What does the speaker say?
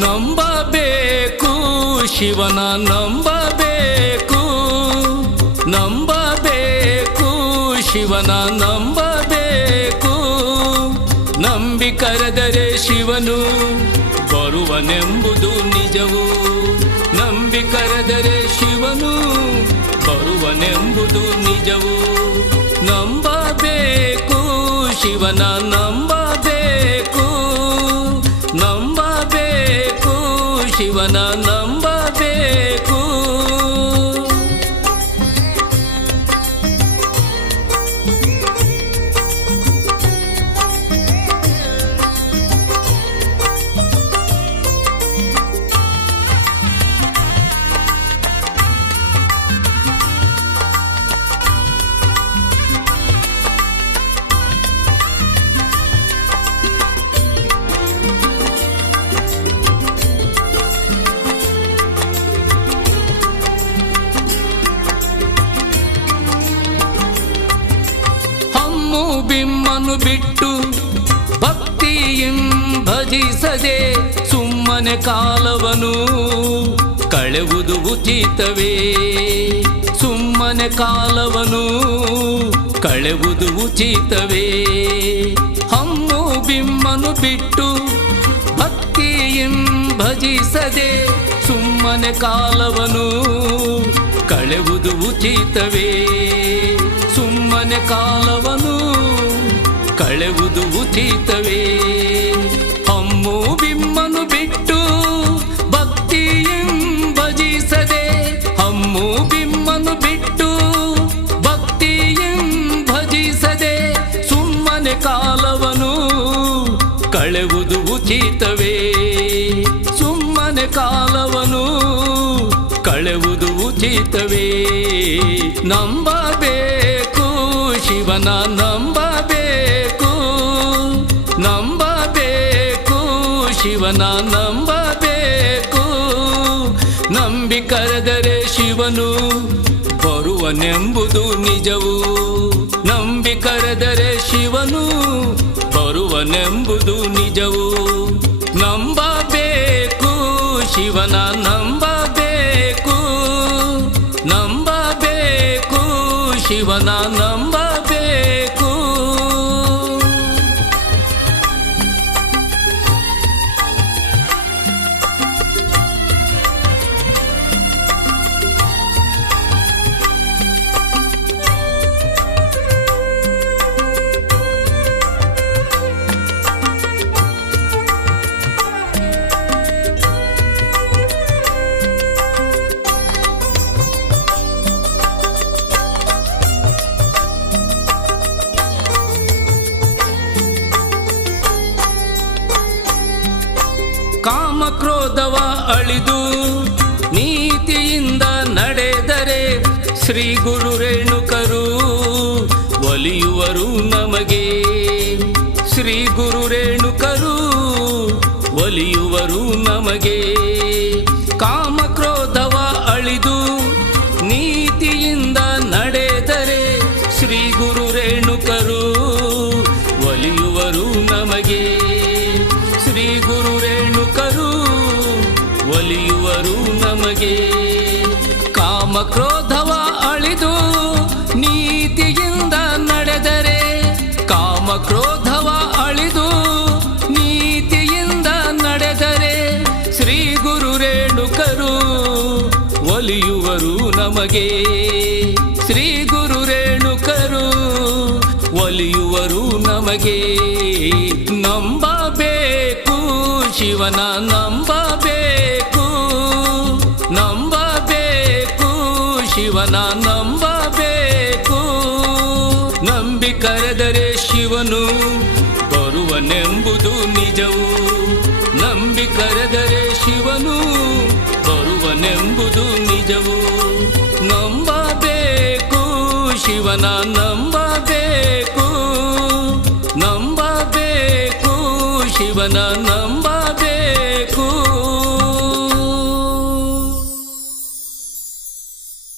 ನಂಬಬೇಕು ಶಿವನ ನಂಬಬೇಕು, ನಂಬಬೇಕು ಶಿವನ ನಂಬಬೇಕು. ನಂಬಿ ಕರೆದರೆ ಶಿವನು ಬರುವನೆಂಬುದು ನಿಜವು. ನಂಬಿ ಕರೆದರೆ ಶಿವನು ಬರುವನೆಂಬುದು ನಿಜವು. ನಂಬಬೇಕು ಶಿವನ ನಂಬಬೇಕು, ನಂಬಬೇಕು ಶಿವನ ನಂಬಬೇಕು. ಬಿಮ್ಮನು ಬಿಟ್ಟು ಭಕ್ತಿಯಂ ಭಜಿಸದೆ ಸುಮ್ಮನೆ ಕಾಲವನು ಕಳೆವುದು ಉಚಿತವೇ. ಸುಮ್ಮನೆ ಕಾಲವನು ಕಳೆವುದು ಉಚಿತವೇ. ಹಮ್ಮು ಬಿಮ್ಮನು ಬಿಟ್ಟು ಭಕ್ತಿಯಂ ಭಜಿಸದೆ ಸುಮ್ಮನೆ ಕಾಲವನು ಕಳೆವುದು ಉಚಿತವೇ. ಸುಮ್ಮನೆ ಕಾಲವನು ಕಳೆವುದು ಉಚಿತವೇ. ಹಮ್ಮು ಬಿಮ್ಮನು ಬಿಟ್ಟು ಭಕ್ತಿಯಂ ಭಜಿಸದೆ, ಹಮ್ಮು ಬಿಮ್ಮನು ಬಿಟ್ಟು ಭಕ್ತಿಯಂ ಭಜಿಸದೆ ಸುಮ್ಮನೆ ಕಾಲವನು ಕಳೆವುದು ಉಚಿತವೇ. ಸುಮ್ಮನೆ ಕಾಲವನು ಕಳೆವುದು ಉಚಿತವೇ. ನಂಬಬೇಕು ಶಿವನ ನಂಬಬೇಕು, ನಂಬಬೇಕು ಶಿವನ ನಂಬಬೇಕು. ನಂಬಿ ಕರೆದರೆ ಶಿವನು ಬರುವನೆಂಬುದು ನಿಜವು. ನಂಬಿ ಕರೆದರೆ ಶಿವನು ಬರುವನೆಂಬುದು ನಿಜವು. ನಂಬಬೇಕು ಶಿವನ ನಂಬಬೇಕು, ನಂಬಬೇಕು ಶಿವನ ನಂಬಬೇಕು. ಕಾಮಕ್ರೋಧವ ಅಳಿದು ನೀತಿಯಿಂದ ನಡೆದರೆ ಶ್ರೀ ಗುರು ರೇಣುಕರು ಒಲಿಯುವರು ನಮಗೆ. ಶ್ರೀ ಗುರು ರೇಣುಕರು ಒಲಿಯುವರು ನಮಗೆ. ಕಾಮಕ್ರೋಧವ ಅಳಿದು ನೀತಿಯಿಂದ ನಡೆದರೆ ಶ್ರೀ ಗುರು ರೇಣುಕರು ಒಲಿಯುವರು ನಮಗೆ. ಶ್ರೀ ಗುರು ರೇಣುಕರು ಒಲಿಯುವರು ನಮಗೆ. ಕಾಮಕ್ರೋಧವ ಅಳಿದು ನೀತಿಯಿಂದ ನಡೆದರೆ, ಕಾಮಕ್ರೋಧವ ಅಳಿದು ನೀತಿಯಿಂದ ನಡೆದರೆ ಶ್ರೀ ಗುರು ರೇಣುಕರು ಒಲಿಯುವರು ನಮಗೆ. ಶ್ರೀ ಗುರು ರೇಣುಕರು ಒಲಿಯುವರು ನಮಗೆ. ನಂಬಬೇಕು ಶಿವನ ನಂಬಬೇಕು, ನಂಬಬೇಕು ಶಿವನ ನಂಬಬೇಕು. ನಂಬಿ ಕರೆದರೆ ಶಿವನು ಬರುವನೆಂಬುದು ನಿಜವು. ನಂಬಿ ಕರೆದರೆ ಶಿವನು ಬರುವನೆಂಬುದು ನಿಜವು. ನಂಬಬೇಕು, ಶಿವನ ನಂಬಬೇಕು, ನಂಬಬೇಕು, ಶಿವನ ನಂಬ